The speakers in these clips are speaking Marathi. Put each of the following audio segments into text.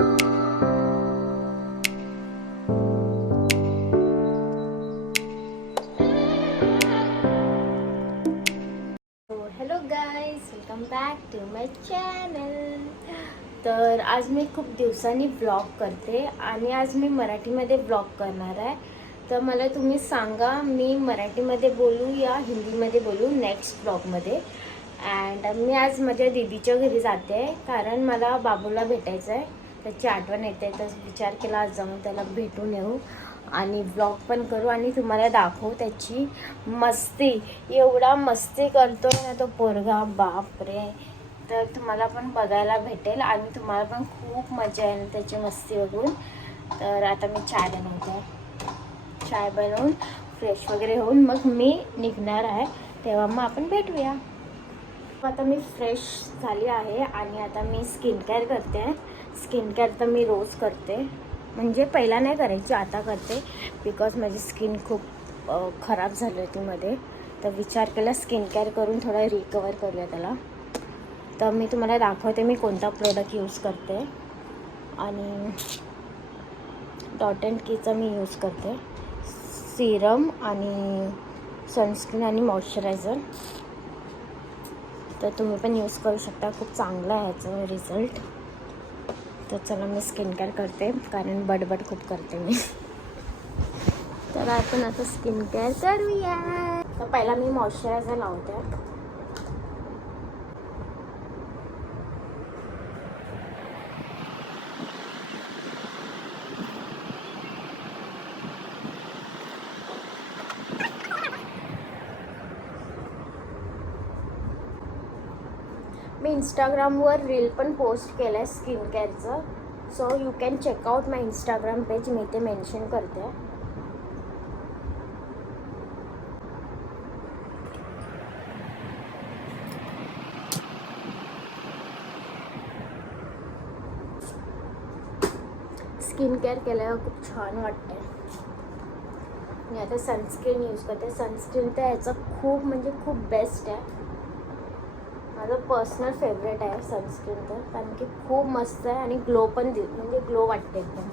Hello guys, welcome back to my channel. तर आज मी खूप दिवसांनी व्लॉग करते आणि आज मी मराठीमध्ये व्लॉग करणार आहे. तर मला तुम्ही सांगा, मी मराठीमध्ये बोलू या हिंदीमध्ये बोलू नेक्स्ट व्लॉगमध्ये. अँड मी आज माझ्या दीदीच्या घरी जाते कारण मला बाबूला भेटायचं आहे. त्याची आठवण येते, तर विचार केला आज जाऊन त्याला भेटून येऊ आणि व्लॉग पण करू आणि तुम्हाला दाखवू त्याची मस्ती. एवढा मस्ती करतोय ना तो पोरगा, बापरे. तर तुम्हाला पण बघायला भेटेल आणि तुम्हाला पण खूप मजा येईल त्याची मस्ती बघून. तर आता मी चाय बनवते. चाय बनवून फ्रेश वगैरे होऊन मग मी निघणार आहे, तेव्हा मग आपण भेटूया. आता मी फ्रेश झाली आहे आणि आता मी स्किन केअर करते. स्किन केअर तर मी रोज करते, म्हणजे पहिला नाही करायची, आता करते. बिकॉज माझी स्किन खूप खराब झाली होती मध्ये. तर विचार केला स्किन केअर करून थोडा रिकवर करूया त्याला. तर मी तुम्हाला दाखवते मी कोणता प्रोडक्ट यूज करते. आणि डॉट अँड कीचा मी यूज करते, सिरम आणि सनस्क्रीन आणि मॉइश्चरायझर. तर तुम्ही पण यूज करू शकता, खूप चांगला आहे ह्याचं रिझल्ट. तर चला मी स्किन केअर करते कारण बडबड खूप करते मी. तर आपण आता स्किन केअर करूया. तर पहिला मी मॉइश्चरायझर लावते. मी इंस्टाग्रामवर रील पण पोस्ट केलं आहे स्किन केअरचं. So you can check out my Instagram page, मी ते मेन्शन करते. स्किन केअर केल्यावर खूप छान वाटते. मी आता सनस्क्रीन यूज करते. सनस्क्रीन तर ह्याचं खूप म्हणजे खूप बेस्ट आहे. माझं पर्सनल फेवरेट आहे सनस्क्रीन तर, कारण की खूप मस्त आहे आणि ग्लो पण म्हणजे ग्लो वाटते एकदम.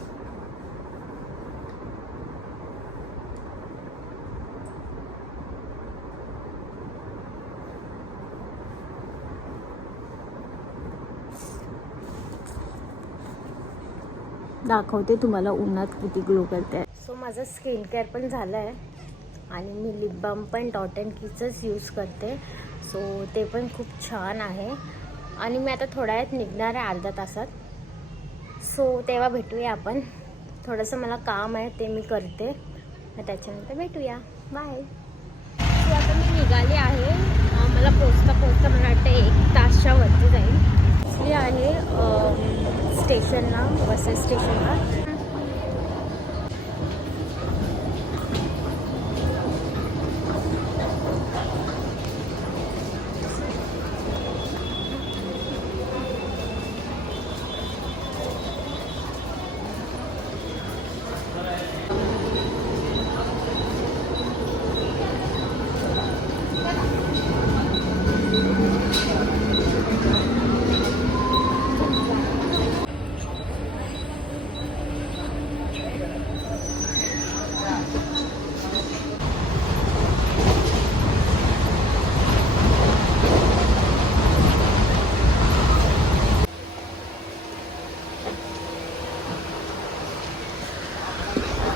दाखवते तुम्हाला उन्हात किती ग्लो करते. सो माझं स्किन केअर पण झालं आहे आणि मी लिप बाम पण डॉट अँड कीचंच यूज करते. सो ते पण खूप छान आहे. आणि मी आता थोड्या वेळात निघणार आहे, अर्ध्या तासात. सो तेव्हा भेटूया आपण. थोडंसं मला काम आहे ते मी करते, मग त्याच्यानंतर भेटूया. बाय. सो आता मी निघाली आहे. मला पोचता मला वाटतं 1 तासच्या वरती जाईल. पोचली आहे स्टेशनला, बस स्टेशनला.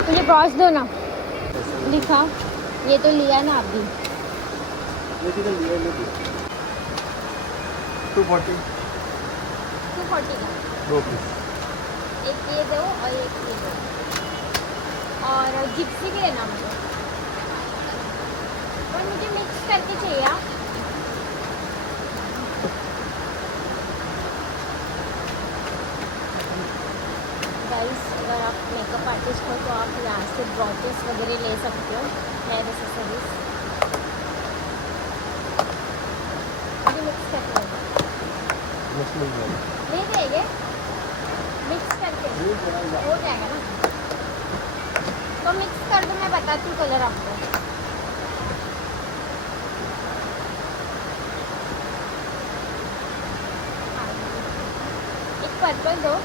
मुझे ब्रॉश दो ना, लिखा ये तो लिया ना अभी. 240 240 का रुपीस. एक ये दो और एक ये दो. और जिप्सी भी लेना मुझे, और मुझे मिक्स करके चाहिए. गाइस, अगर आप मेकअप आर्टिस्ट हो तो आप यहाँ से ब्रॉशेस वगैरह ले सकते हो, हेयर एक्सेसरीज. मुझे मिक्स करके ले देंगे, मिक्स करके हो जाएगा ना. तो मिक्स कर दो, मैं बताती हूँ कलर आपको. एक पर्पल दो.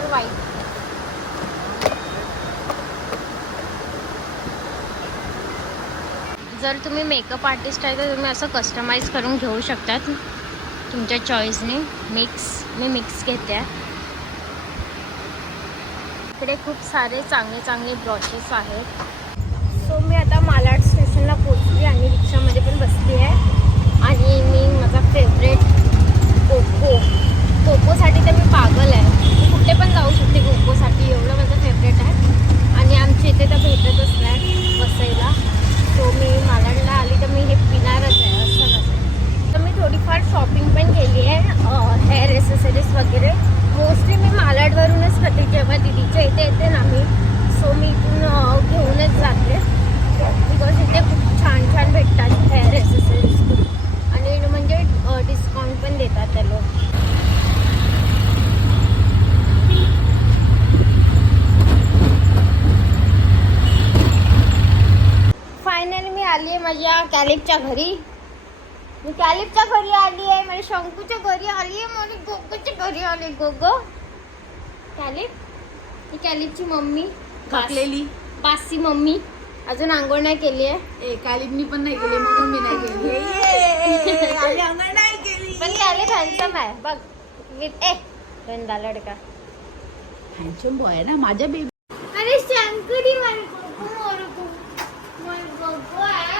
Colour white. जर तुम्ही मेकअप आर्टिस्ट आहे तर तुम्ही असं कस्टमाइज करून घेऊ शकतात तुमच्या चॉईसने. मी मिक्स घेते. इकडे खूप सारे चांगले चांगले ब्रशेस आहेत. सो मी आता मालाड स्टेशनला पोचली आणि रिक्षामध्ये पण बसली आहे. आणि मी माझा फेवरेट कोकोसाठी तर मी पागल आहे. मी कुठे पण जाऊ शकते कोकोसाठी, एवढं माझं फेवरेट आहे. आणि आमच्या इथे तर भेटतच नाही बसायला. सो मी मालाडला आली तर मी हे पिणारच आहे असं नसतं. तर मी थोडीफार शॉपिंग पण केली आहे, हेअर ॲसेसरीज वगैरे. मोस्टली मी मालाडवरूनच करते जेव्हा दीदीच्या इथे येते ना मी. सो मी इथून घेऊनच जाते बिकॉज इथे खूप छान छान भेटतात हेअर ॲसेसरीज. आणि म्हणजे डिस्काउंट पण देतात ते लोक. फायनली मी आली आहे माझ्या कॅलिपच्या घरी. मी कॅलिपच्या घरी आली आहे, माझ्या शंकूच्या घरी आली आहे, माझ्या गोगोच्या घरी आली. गोगो कॅलिप, ही कॅलिपची मम्मी थकलेली बासी मम्मी. अजून आंघोळ नाही केली आहे. कालिपनी पण नाही केली म्हणून मी नाही केली. आंघोळ नाही केली. पण कॅलिप हँडसम आहे बघ. विथ गंदा लडका हँडसम बॉय आहे ना माझ्या बेबी. अरे शंकरी माझी गोगो आहे.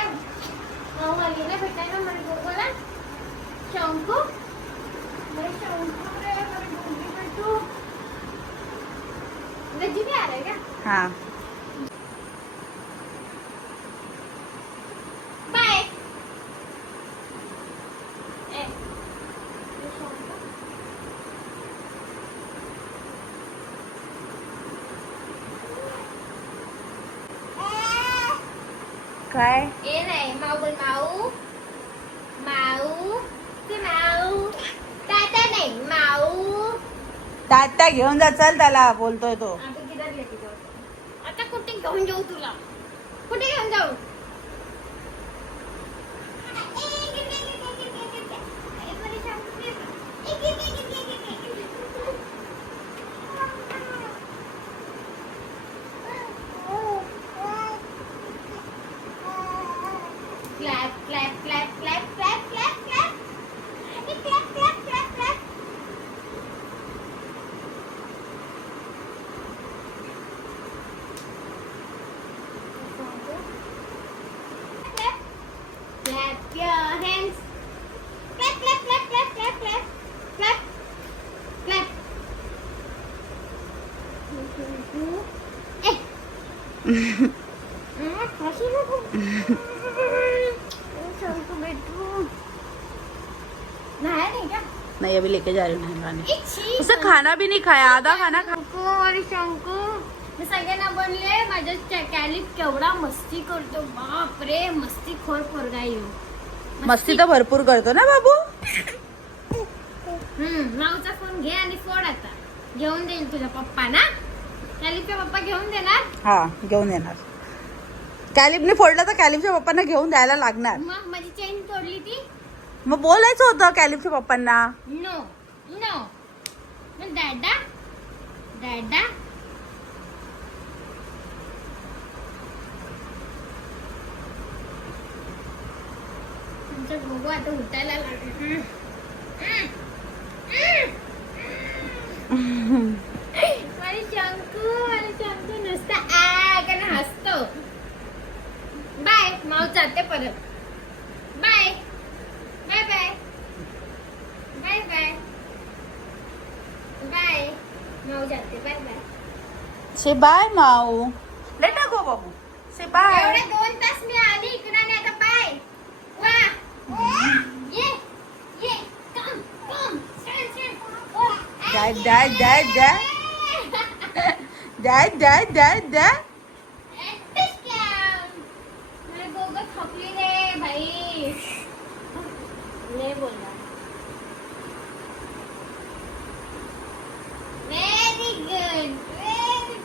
आली ना भेटायला माझ्या गोगोला. शंकू शंकू रे भेटू. गजी भी आ रहा है क्या? हाँ बाय. काय ए नाही माऊ बोल. माऊ माऊ ते माऊ. ताता नाही माऊ. तात्या घेऊन जा चल त्याला बोलतोय तो. आता किधर लेके जाऊ? आता कुठे घेऊन जाऊ तुला? कुठे घेऊन जाऊ? Clap clap clap clap clap clap clap clap clap clap clap. Clap your hands. Clap, clap, clap, clap, clap, clap, clap, clap. हंसू नको. शंकू बेटू नाही क्या? नहीं अभी लेके जा रही हूँ नहलाने. इच्छी उसे खाना भी नहीं खाया, आधा खाना खा. शंकू आणि शंकू. मी सगळ्यांना बोलले माझ्या कॅलिप केवढा मस्ती करतो. बाप रे मस्तीखोर पोरगा येऊ. मस्ती तर भरपूर करतो ना बाबू. माऊचा फोन घे आणि फोड आता. घेऊन देईल तुझ्या पप्पा ना. कॅलिपचे पप्पा घेऊन देणार. हा घेऊन येणार. कॅलिपने फोडला तर कॅलिपच्या पप्पांना घेऊन द्यायला लागणार. मग माझी चेन तोडली ती. मग बोलायचं होतं कॅलिपच्या पप्पांना. No no. मग डॅडा डॅडा. तुमचा गोगो आता उठायला लागला. माझी शंकू नुसता कारण हसतो. बाय माऊ जाते परत. Bye bye bye bye bye bye. माऊ जाते. Bye bye. से बाय माऊ. Let's go Babu. Say bye. एवढे 2 तास मी आली इकडे आणि आता बाय. वा ये ये come come dad dad dad dad dad dad dad. मला गोगो थकली रे भाई. नाही बोलला. Very good very good.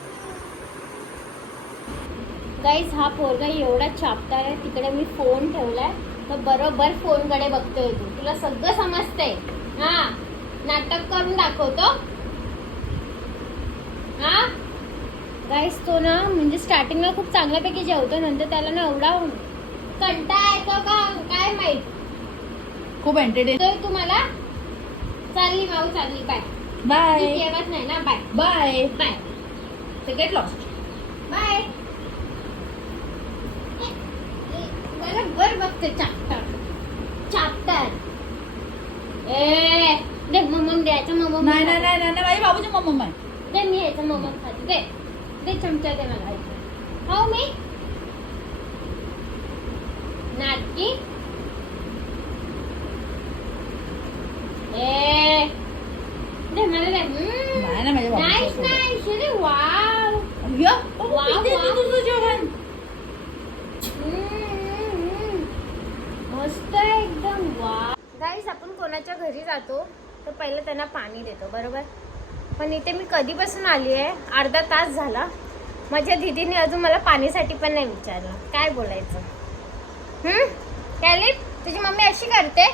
Guys हा पोरगा एवढा चापटार आहे. तिकडे मी फोन ठेवलाय तर बरोबर फोनकडे बघतोय. तुला सगळं समजतंय. हा नाटक करून दाखवतो. हा गाईस तो ना म्हणजे स्टार्टिंगला खूप चांगल्यापैकी जेवतो, नंतर त्याला ना एवढा कंटाळा येतो का काय माहित. खूप एंटरटेन. तर तुम्हाला चालली माऊ चालली. बाय बाय जेवत नाही ना. बाय बाय बाय ते गेट लॉस्ट. बाय. बरोबर बघते चॅप्टर चॅप्टर. ए दे मम्मम द्यायचं. मम्मम नाही नाही नाही नाही माझ्या बाबूची मम्मा आहे. दे मी यायचं मम्मम खाते. दे दे चमचा दे मला. हो मी नाटकी. ए दे मला दे. नाही ना माझ्या नाईस बाबूची. नाईस. अरे वाव वाव तुझं जेवण. मस्त आहे एकदम. वाव गाईस आपण कोणाच्या घरी जातो तर पहिलं त्यांना पाणी देतो बरोबर. पण इथे मी कधीपासून आली आहे, अर्धा तास झाला. माझ्या दीदीने अजून मला पाणीसाठी पण नाही विचारलं. काय बोलायचं. कॅलिप तुझी मम्मी अशी करते.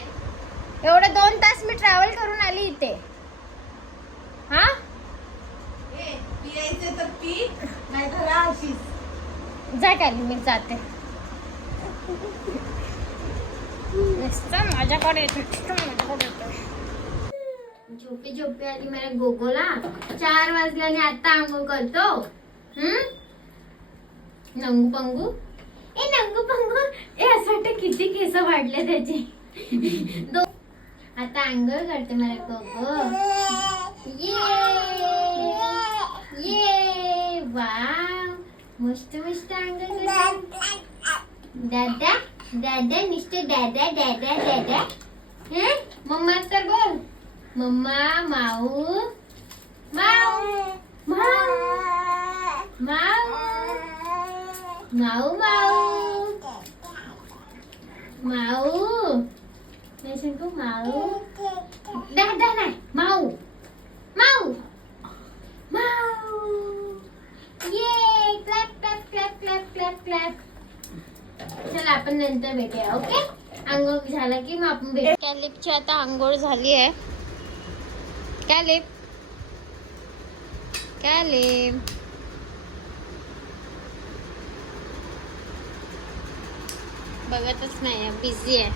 एवढं 2 तास मी ट्रॅव्हल करून आली इथे. हा पियायचे तर पी नाही तर अशीच. जा कॅलिप मी जाते. नुसतं माझ्याकडे येतो. झोपे झोपे आली माझ्या गोगोला. 4 वाजल्याने आता आंघोळ करतो. नंगू पंगू. ए नंगू पंगू. ए असं वाटतं किती केस वाढले त्याचे. आता आंघोळ करते माझ्या गोगो. ये वाव मस्त मस्त आंघोळ करते. दादा दादा नुसतं दादा दादा दादा. मम्मा तर बोल. मम्मा माऊ माऊ माऊ माऊ माऊ माऊ माऊ नाही सांगू माऊ. दादा नाही माऊ माऊ माऊ. ये clap clap clap clap clap clap. चला आपण नंतर भेटूया. ओके आंघोळ झाला की मग आपण भेटू. कॅलिपची आता आंघोळ झाली आहे. कॅलिप कॅलिप बघतच नाही बिझी आहे.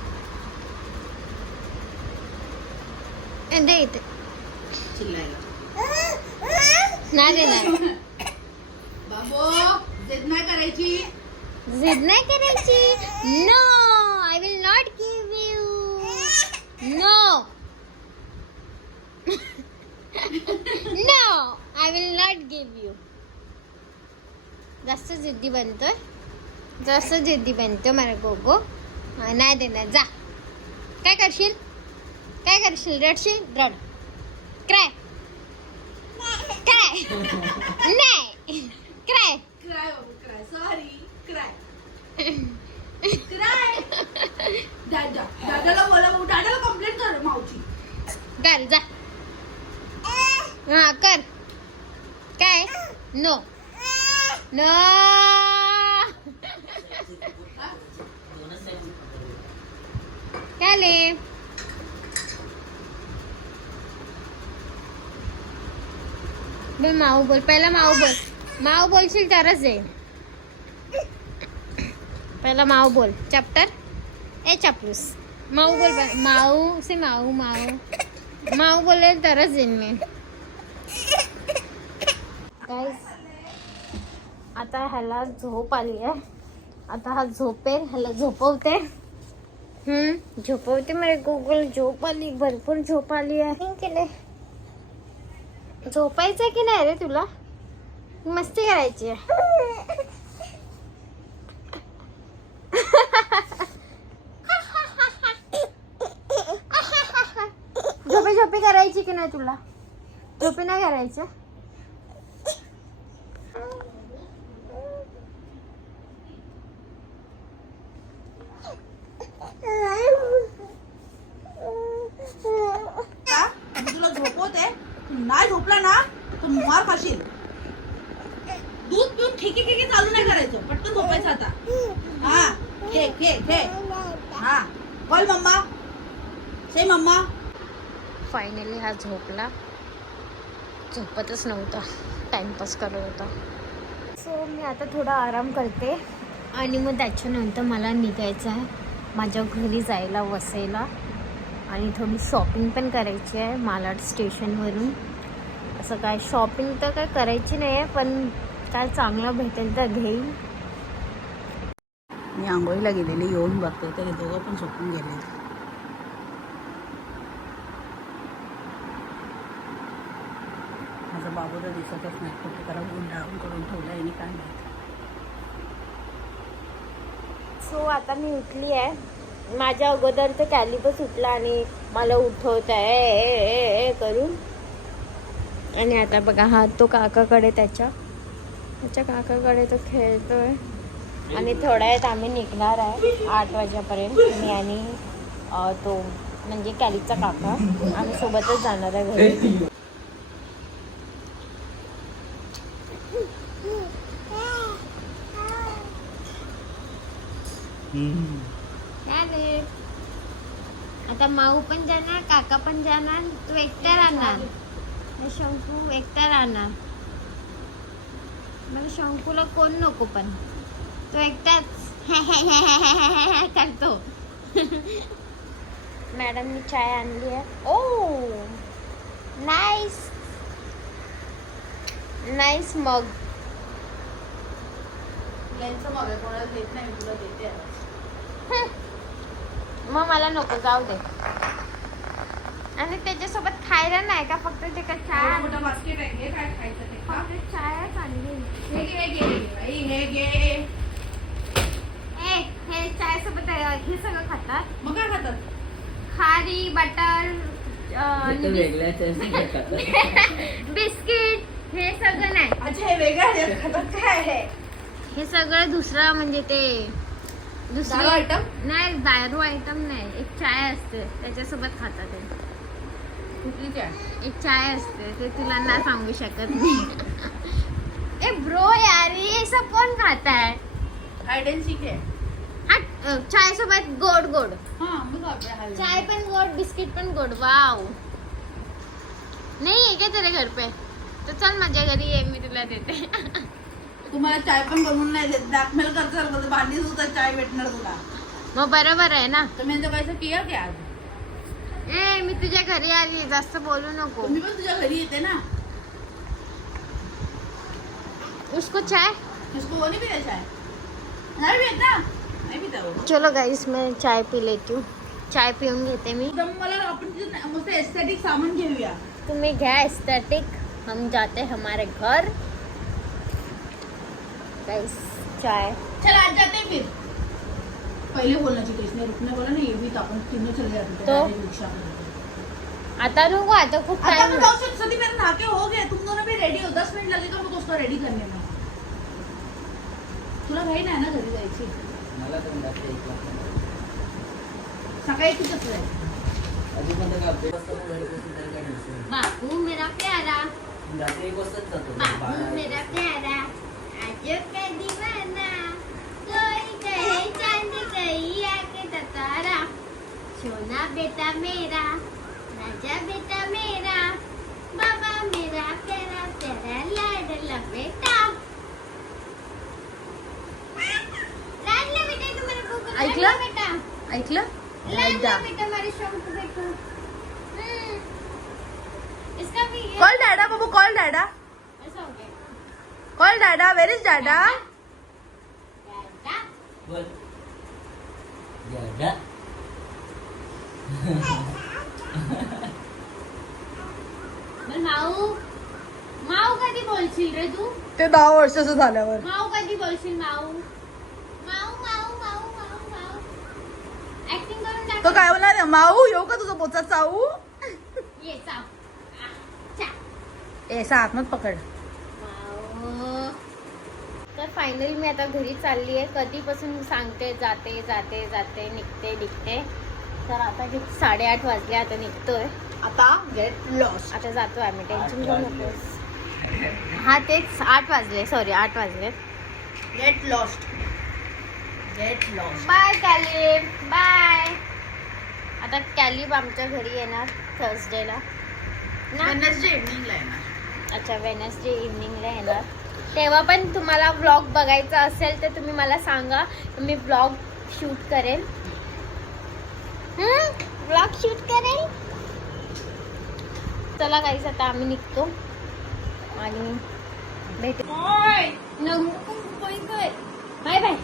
दे इथे नाही देणार. बाबू जिद नाही करायची. जिद नाही करायची. No I will not give you. No no I will not give you. जास्त जिद्दी बनतोय. जास्त जिद्दी बनतो मला गोगो. नाही देणार. जा. काय करशील. काय करशील. रडशील. रड. Cry cry. नाही क्राय. क्राय बाबू क्राय. Sorry cry cry. दादाला बोला. दादाला कंप्लेंट कर मावची. कर जा. हा कर. काय. No no. काय बोल. माऊ बोल. पहिला माऊ बोल. माऊ बोलशील तरच आहे. पहिला माऊ बोल. चॅप्टर ए चापलूस. माऊ बोल. माऊ से माऊ माऊ माऊ बोलेल तरच येईन मी. गाईस आता ह्याला झोप आली आहे. आता हा झोपेल. ह्याला झोपवते. झोपवते. मला गुगल झोप आली. भरपूर झोप आली आहे. केले झोपायचं की नाही रे तुला. मस्ती करायची आहे. झोपे झोपे करायची की नाही तुला. झोपे नाही करायचं. तुला झोपवते. नाही झोपला ना तर मार खाशील. दूध पिऊन खेकी खेकी चालू नाही करायचं. पटकन झोपायचं आता. हा खे खे खे. हा बोल मम्मा. से मम्मा. फायनली हा झोपला. झोपतच नव्हता, टाइमपास करत होता. सो मी आता थोडा आराम करते आणि मग त्याच्यानंतर मला निघायचं आहे माझ्या घरी जायला वसईला. आणि थोडी शॉपिंग पण करायची आहे मालाड स्टेशनवरून. असं काय शॉपिंग तर काय करायची नाही आहे, पण काय चांगलं भेटेल तर घेईन. मी आंघोळीला गेलेली, येऊन बघते तर दोघं पण झोपून गेले. माझा बाबू तर दिसतच नाही, कुठे त्याला गुंडाळून करून ठेवलं आहे काय माहिती. सो आता मी उठली आहे. माझ्या अगोदर तर कॅलिपच उठला आणि मला उठवत आहे करून. आणि आता बघा हा तो काकाकडे त्याच्या काकाकडे तो खेळतोय. आणि थोड्या वेळात आम्ही निघणार आहे 8 वाजेपर्यंत. मी आणि तो म्हणजे कॅलिपचा काका आम्ही सोबतच जाणार आहे घरी. आता माऊ पण जाणार, काका पण जाणार, तू एकटा राहणार. शंकू एकटा राहणार. मला शंकूला कोण नको, पण तो एकटाच करतो. मॅडमनी चाय आणली आहे. ओ नाईस नाईस मग. यांचं मग कोणाला देत नाही, तुला देते. मग मला नको, जाऊ दे. आणि त्याच्यासोबत खायला नाही का, फक्त ते का चाय. मोठं बास्केट आहे, हे काय खायचं ते खा. फक्त चायच आणली. हे घे. हे चाय सोबत हे सगळं खातात. मग काय खातात? खारी, बटर, बिस्किट, हे सगळं नाही. अच्छा, हे वेगळं खातात काय आहे? हे सगळं दुसरं म्हणजे ते दारू आयटम नाही, दारू आयटम नाही. एक चाय असते त्याच्यासोबत खातात ते. कुठली चाय? एक चाय असते, ते तुला ना सांगू शकत नाही. ए ब्रो यार, ये सब कौन खाता है? हाइड एंड सीक है. हा चाय सोबत गोड गोड. हाँ, मी खाते हैं. चाय पण गोड, बिस्किट पण गोड. वाव. नाही आहे क्या तेरे घर पे? तर चल माझ्या घरी ये, मी तुला देते. तुम्हाला चाय पण बनवून नाही देत, ब्लॅकमेल करतात. भांडी सुद्धा चाय भेटणार तुला. मग बरोबर आहे ना. तुम्ही तो कैसे किया क्या आज? ए मी तुझ्या घरी आली, जास्त बोलू नको. मी पण तुझ्या घरी येते ना. उसको चाय. किसको वो नहीं पीता चाय? नहीं पीता, नहीं पीता वो. चलो गाइस, मैं चाय पी लेती हूँ. चाय पिऊन घेते मी. एकदम मला आपण तिथे मस्त एस्थेटिक सामान घेऊया. तुम्ही घ्या एस्थेटिक, हम जाते हमारे घर. गाइस चाय. चल आज जाते हैं फिर. पहले बोलना चाहिए, इसने रुकने बोला ना, ये भी तो अपन तीनों चले जाते थे. तो? रिक्शा आता नको, आता खूप आता टाइम. मैं जाऊँ से सदी मेरे नहा के हो गए. तुम दोनों भी रेडी हो. 10 मिनट लगेगा मुझको उसको रेडी करने में. तुला घाई नाही ना घरी जायची? मला तर जाते 1 लाख. सकाळी कितीच जायचं? अजिबात काय घरी बसून तरी काय नसतं. बाबू मेरा प्यारा, रात्री 1 वाजताच जातो. बाबू मेरा प्यारा, आजो का दीवाना, कोई कहे चांद कहीं आके ततारा, सोना बेटा मेरा, राजा बेटा मेरा, बाबा मेरा प्यारा प्यारा लाडला बेटा. लाडला बेटा तुम्हारे को ऐकलं? बेटा, ऐकलं? लाडला बेटा हमारे शंकू बेटा. इसका भी ये कॉल डॅडा बाबू, कॉल डॅडा, ऐसा हो गया. कॉल डॅडा. Where is डॅडा? दादा. बोल. दादा. पण माऊ, माऊ कधी बोलशील रे तू? ते 10 वर्षाचं झाल्यावर. माऊ कधी बोलशील? माऊ माऊ माऊ माऊ माऊ माऊ ऍक्टिंग करून तो टाक. काय बोलणार? माऊ येऊ का तुझा पोचा चावू? ये चाव. चा. ऐसा हात मत पकड. माऊ. तर फायनली मी आता घरी चालली आहे. कधीपासून सांगते जाते जाते जाते, निघते निघते. तर आता किती 8:30 वाजले, आता निघतोय. आता गेट लॉस्ट. आता जातो आम्ही, टेन्शन घेऊ नकोस. हा तेच 8 वाजले, सॉरी 8 वाजले. Get lost. Get lost. Bye Caleb, bye. आता कॅलिब आमच्या घरी येणार थर्सडेला ना. वेडनेसडे इव्हनिंगला येणार. अच्छा वेनसडे इव्हनिंगला येणार. तेव्हा पण तुम्हाला व्लॉग बघायचा असेल तर तुम्ही मला सांगा, मी व्लॉग शूट करेल. व्लॉग शूट करेल. चला गाईस आता आम्ही निघतो आणि भेटू. Bye bye.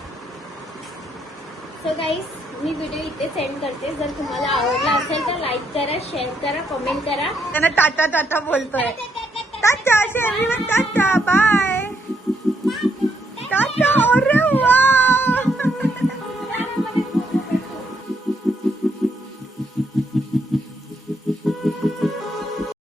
सो गाईस मी व्हिडिओ इथे सेंड करते. जर तुम्हाला आवडला असेल तर लाईक करा, शेअर करा, कमेंट करा. टाटा टाटा बोलतोय. टाटा